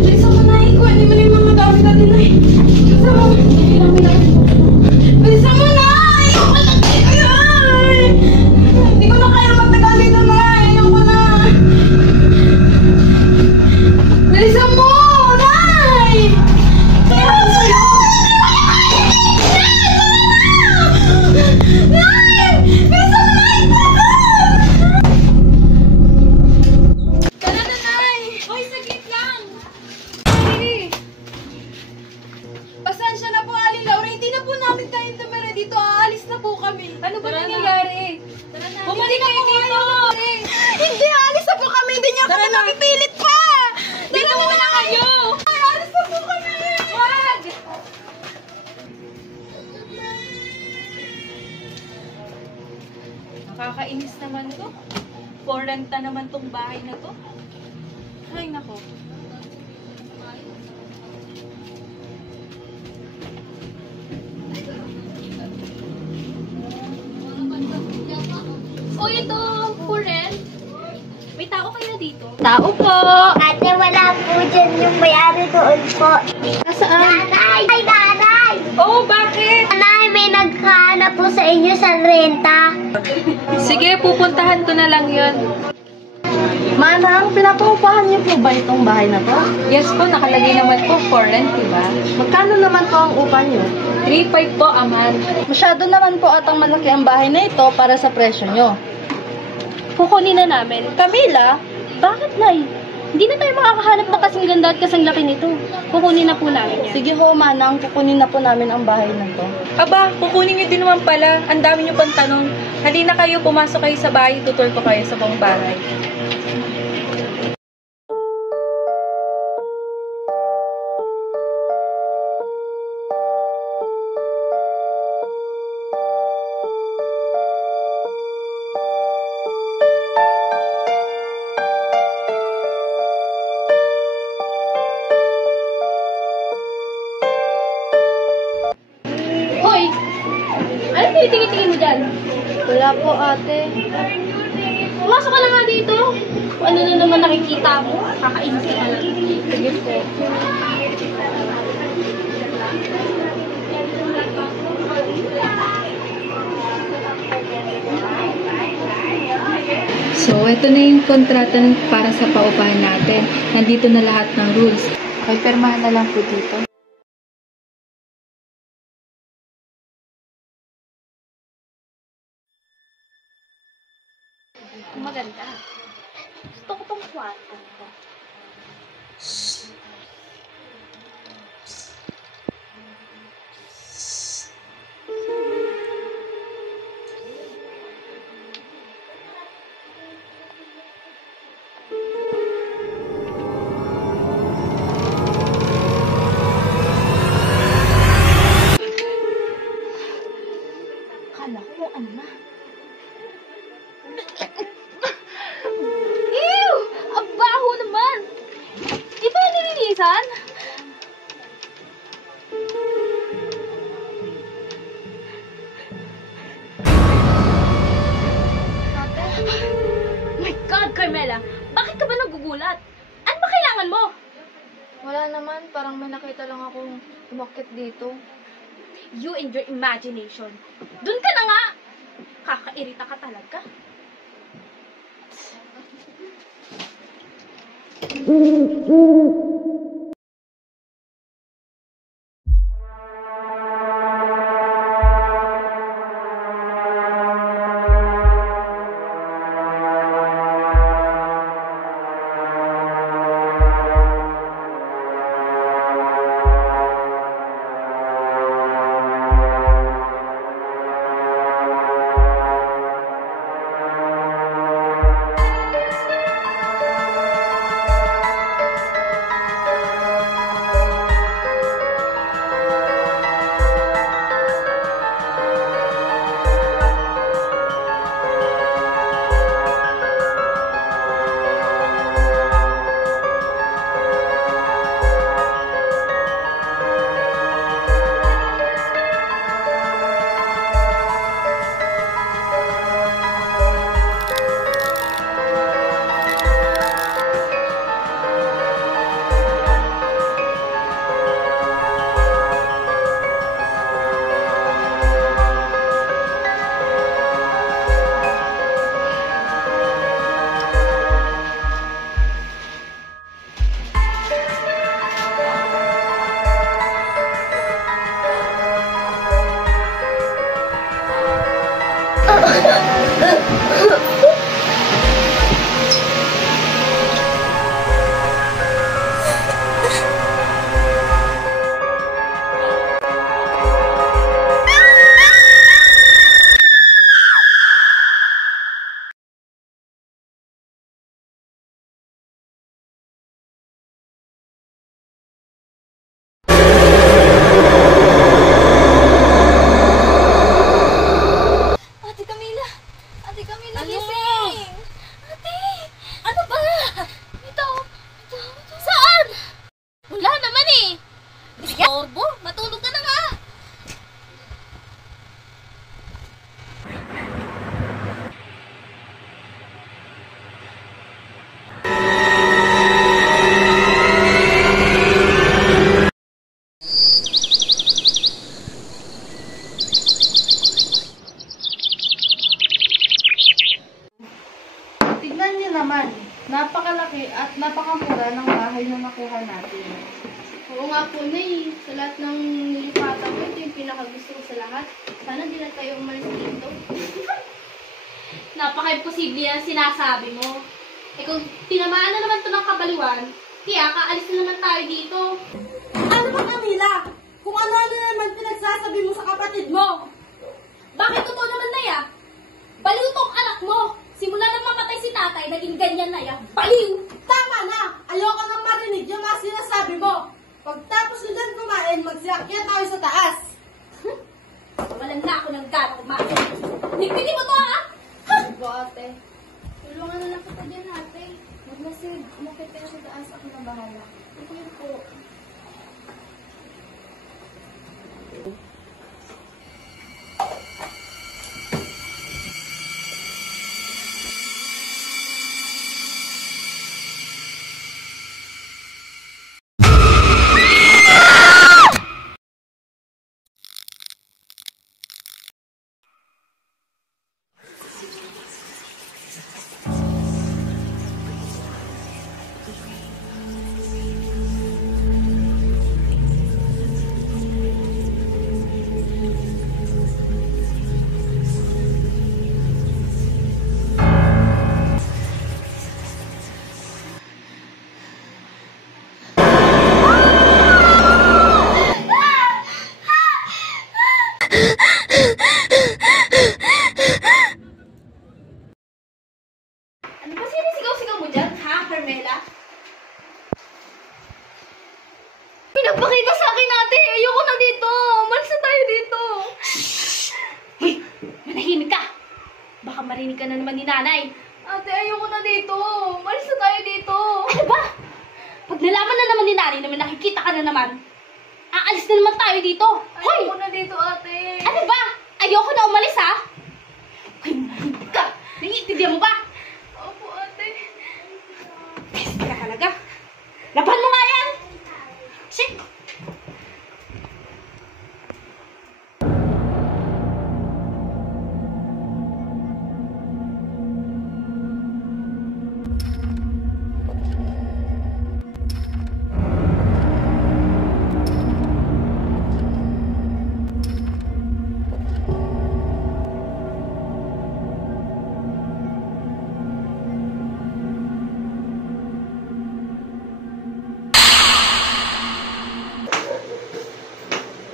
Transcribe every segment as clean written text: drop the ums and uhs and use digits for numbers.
Bilisan mo na, Iko. Hindi mo na yung mga gamit natin na eh. Bilisan mo. Bilisan mo na! Ayoko na! Ay! Hindi ko na kaya magtagal dito na. Ayoko na. Bilisan mo! Nay! Ayoko sa'yo! Nay! Bilisan mo na! Tara na, Nay! Hoy, saglit lang! Ay! Pasensya na po, Aling Laura. Hindi na po namin kayong tumira dito. Aalis na po kami. Ano ba nangyayari? Bumalik kayo dito! Hindi, aalis na po kami. Hindi niyo kami napipilit pa! Dito mo na kayo! Aalis na po kami! Wag! Nakakainis naman to. For renta naman tong bahay na to. Ay, nako. O ito, for rent. May tao kayo dito? Tao po! Ate, wala po dyan yung may-ari doon po. Nasaan? Nanay! Ay, nanay! Oh, bakit? Nanay, may nagkahanap po sa inyo sa renta. Sige, pupuntahan ko na lang yun. Manang, pinapaupahan niyo po ba itong bahay na to? Yes po, nakalagay naman po for rent, diba? Magkano naman po ang upa niyo? 3.5 po a month. Masyado naman po atang malaki ang bahay na ito para sa presyo niyo. Kukunin na namin. Camila, Bakit, Nay? Hindi na tayo makakahanap na kasing ganda at kasing laki nito. Kukunin na po namin yan. sige ho, Manang, kukunin na po namin ang bahay na to. Aba, kukunin niyo din naman pala. Ang dami niyo pang tanong. Halina kayo, pumasok kayo sa bahay, tutur ko kayo sa buong bahay. Hoy! Ano tinitingin mo dyan? Wala po, ate. Pumasok ka na nga dito. Kung ano na naman nakikita mo, kakainis ka lang. Sige po. So, ito na yung kontrata para sa paupahan natin. Nandito na lahat ng rules. May permahan na lang po dito. Maganda. Gusto ko tong kwarto. Kala ko ano na. Ew! Ang baho naman! Di ba yung nilinisan? My God, Carmela! Bakit ka ba nagugulat? Ano ba kailangan mo? Wala naman, parang may nakita lang akong umakyat dito. You and your imagination. Dun ka na nga! Kakairita ka talaga. napakamura ng bahay na nakuha natin. Oo nga po, Nay. Sa lahat ng nilipatan ko, ito yung pinakagusto ko sa lahat. Sana di na tayo umalis dito. Napaka-imposible yan sinasabi mo. Eh kung tinamaan na naman ito ng kabaliwan, kaya kaalis na naman tayo dito. Ano ba, Camila? Kung ano-ano naman pinagsasabi mo sa kapatid mo. Bakit totoo naman, Nay, ah? Baliw tong anak mo. Simula nang mamatay si tatay, naging ganyan, Nay, ah. Baliw! Tama na! Ayoko nang marinig yung mga sinasabi mo. Pagtapos nyo dyan kumain, magsiakyan tayo sa taas. Walang na ako ng gana kumain. Nigpiti mo to, ah! Diba, ate? Tulungan na lang kita dyan, ate. Magmasid, umakit tayo sa taas. Ako na bahala. Ito yun po. Ano ba sinisigaw-sigaw mo dyan, ha, Carmela? Pinagpakita sa akin, ate! Ayoko na dito! Umalis na tayo dito! Hoy! Manahimik ka! Baka marinig ka na naman ni nanay. Ate, ayoko na dito! Umalis na tayo dito! Ano ba? Pag nalaman na naman ni nanay na may nakikita ka na naman, aalis na naman tayo dito. Hoy! Ayoko na dito, ate! Ano ba? Ayoko na umalis, ha? Hoy, manahimik ka! Naiintindihan mo ba? Opo, ate! Pes ka talaga. Laban mo nga yan! Shit!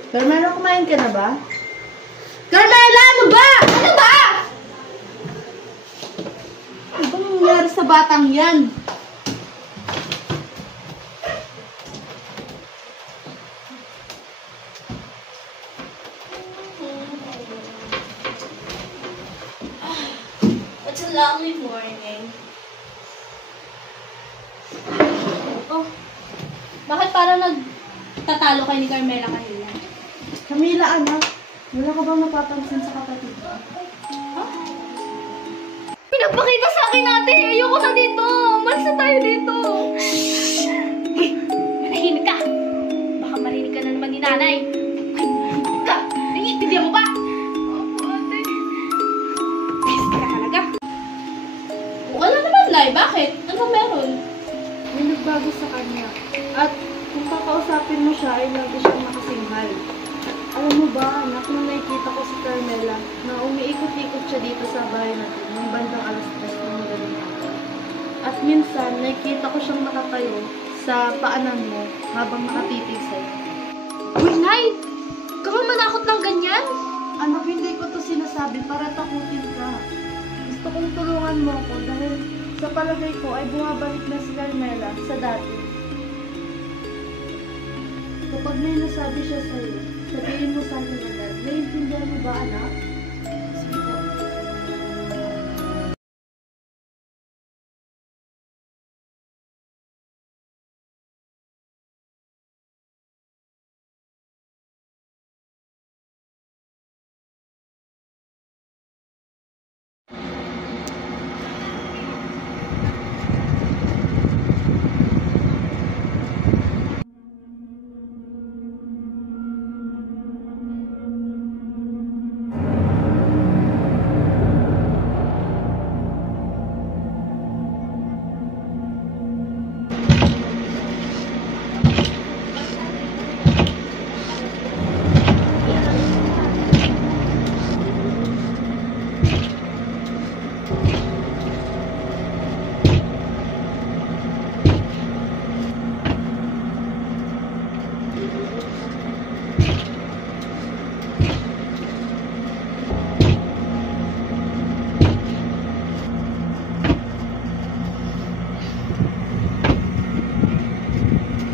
Carmela, kumain ka na ba? Carmela, ano ba? Ano ba? Ano bang nangyari sa batang yan? It's a lovely morning. Oh, bakit parang nagtatalo kayo ni Carmela kanina? Camila, anak, wala ka bang napapansin sa kapatid mo? Pinagpakita sa akin, ate! Ayoko na dito! Umalis na tayo dito! Hoy! Manahimik ka! Baka marinig ka na naman ni nanay. Hoy, manahimik ka! Naiintindihan mo ba? Opo, ate! Pes ka talaga. Wala naman, Nay. Bakit? Ano meron? May nagbago sa kanya. At kung kakausapin mo siya, ay lagi siyang nakasinghal. Alam mo ba, anak, nung nakikita ko si Carmela, na umiikot-ikot siya dito sa bahay natin, ng bandang alas 3 ng madaling araw. At minsan, nakikita ko siyang nakatayo sa paanan mo habang nakatitig sa'yo. Uy, Nay! Ikaw ang manakot ng ganyan? Anak, hindi ko to sinasabi para takutin ka. Gusto kong tulungan mo ako dahil sa palagay ko ay bumabalik na si Carmela sa dati. Kapag may nasabi siya sa'yo, sabihin mo sa akin agad. Naiintindihan mo ba, anak? Sige po.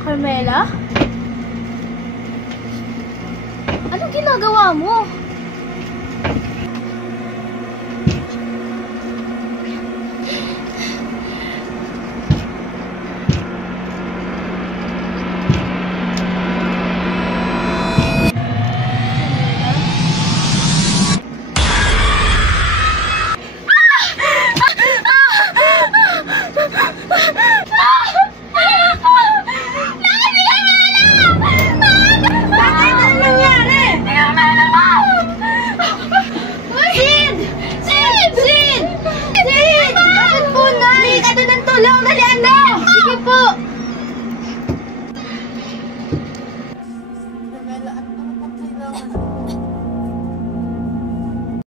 Carmela? Anong ginagawa mo?